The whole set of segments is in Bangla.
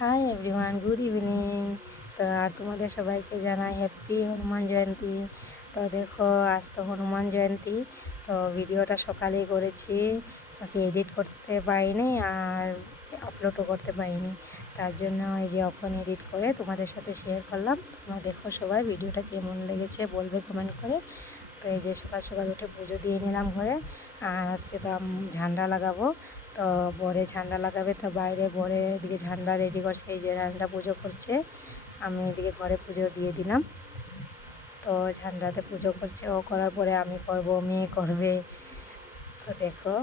Hi everyone, good evening. তো আর তোমাদের সবাইকে জানাই হ্যাপি হনুমান জয়ন্তী। তো দেখো, আজ তো হনুমান জয়ন্তী, তো ভিডিওটা সকালেই করেছি, বাকি এডিট করতে পারিনি আর আপলোডও করতে পারিনি। তার জন্য এই যে এখন এডিট করে তোমাদের সাথে শেয়ার করলাম। তোমরা দেখো সবাই, ভিডিওটা কেমন লেগেছে বলবে কমেন্ট করে। তো এই যে সকাল সকাল উঠে পুজো দিয়ে নিলাম ঘরে। আর আজকে তো ঝান্ডা লাগাবো, তো বরে ঝান্ডা লাগাবে, তো বাইরে বরে এদিকে ঝান্ডা রেডি করছে, এই যে ঝান্ডা পুজো করছে, আমি এদিকে ঘরে পুজো দিয়ে দিলাম। তো ঝান্ডাতে পুজো করছে, ও করার পরে আমি করব, মেয়ে করবে। তো দেখো,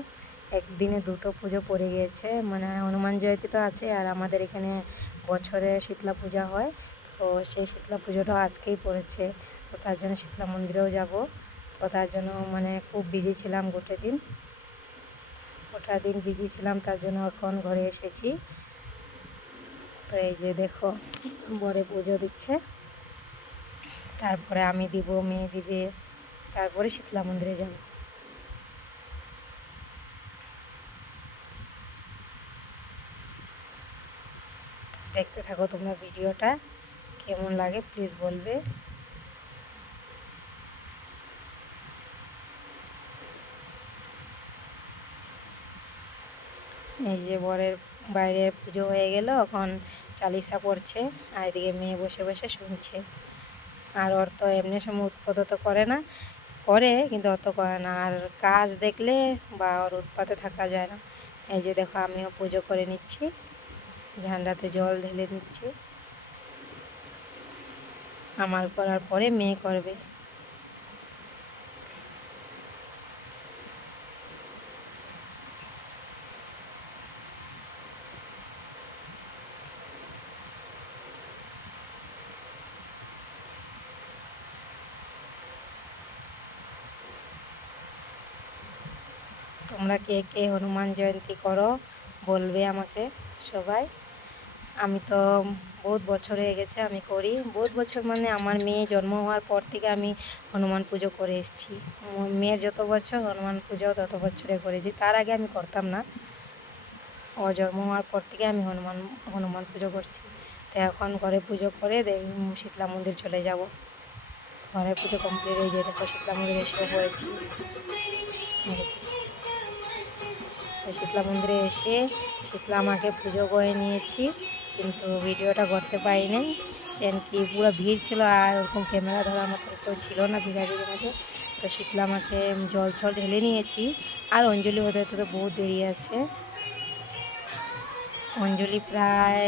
একদিনে দুটো পুজো পড়ে গিয়েছে, মানে হনুমান জয়ন্তী তো আছে আর আমাদের এখানে বছরে শীতলা পূজা হয়। তো সেই শীতলা পুজোটাও আজকেই পড়েছে, তো তার জন্য শীতলা মন্দিরেও যাব। তো তার জন্য মানে খুব বিজি ছিলাম গোটা দিন বিজি ছিলাম, তার জন্য এখন ঘরে এসেছি। তো এই যে দেখো, বরে পুজো দিচ্ছে, তারপরে আমি দিব, মেয়ে দিবে, তারপরে শীতলা মন্দিরে যাব। দেখতে থাকো তোমরা ভিডিওটা, কেমন লাগে প্লিজ বলবে। এই যে বরের বাইরে পুজো হয়ে গেল, এখন চালিসা পড়ছে, আর এদিকে মেয়ে বসে বসে শুনছে। আর ওর তো এমনি সময় উৎপাত তো করে না, করে কিন্তু অত করে না, আর কাজ দেখলে বা ওর উৎপাতে থাকা যায় না। এই যে দেখো, আমিও পুজো করে নিচ্ছি, ঝান্ডাতে জল ঢেলে নিচ্ছি। আমার করার পরে মেয়ে করবে। তোমরা কে কে হনুমান জয়ন্তী করো বলবে আমাকে সবাই। আমি তো বহুত বছর হয়ে গেছে আমি করি, বহুত বছর মানে আমার মেয়ে জন্ম হওয়ার পর থেকে আমি হনুমান পুজো করে এসেছি। মেয়ের যত বছর, হনুমান পুজোও তত বছরে করেছি, তার আগে আমি করতাম না। ও জন্ম হওয়ার পর থেকে আমি হনুমান পুজো করছি। তো এখন ঘরে পুজো করে শীতলা মন্দির চলে যাব। ঘরে পুজো কমপ্লিট হয়ে যায়, দেখো শীতলা মন্দিরে এসে হয়েছি। শীতলা মন্দিরে এসে শীতলা মাকে পুজো করে নিয়েছি, কিন্তু ভিডিওটা করতে পারিনি, কেন কি পুরো ভিড় ছিল আর ওরকম ক্যামেরা ধরার মতো কেউ ছিল না ভিড়াভিড়ির মধ্যে। তো শীতলা মাকে জল ছল ঢেলে নিয়েছি, আর অঞ্জলি হতে হতে তো বহুত দেরি আছে। অঞ্জলি প্রায়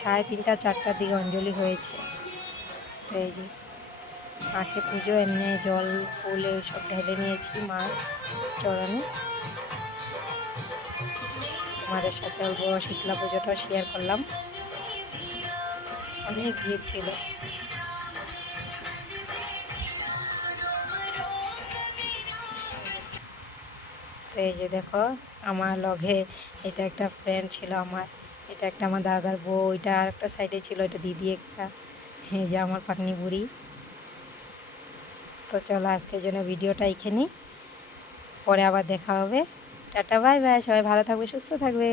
3:30 4টার দিকে অঞ্জলি হয়েছে। তো এই যে মাকে পুজো এমনি জল ফুল এইসব ঢেলে নিয়েছি মার চরণে। তোমাদের সাথে অল্প শীতলা পুজোটা শেয়ার করলাম, অনেক ভিড় ছিল। তো এই যে দেখো, আমার লগে এটা একটা ফ্রেন্ড ছিল আমার, এটা একটা আমার দাদার বউ, এটা আর একটা সাইডে ছিল, এটা দিদি একটা, এই যে আমার পাকনি বুড়ি। তো চলো আজকের জন্য ভিডিওটা এখানেই, পরে আবার দেখা হবে। টাটা বাই বাই, সবাই ভালো থাকবে, সুস্থ থাকবে।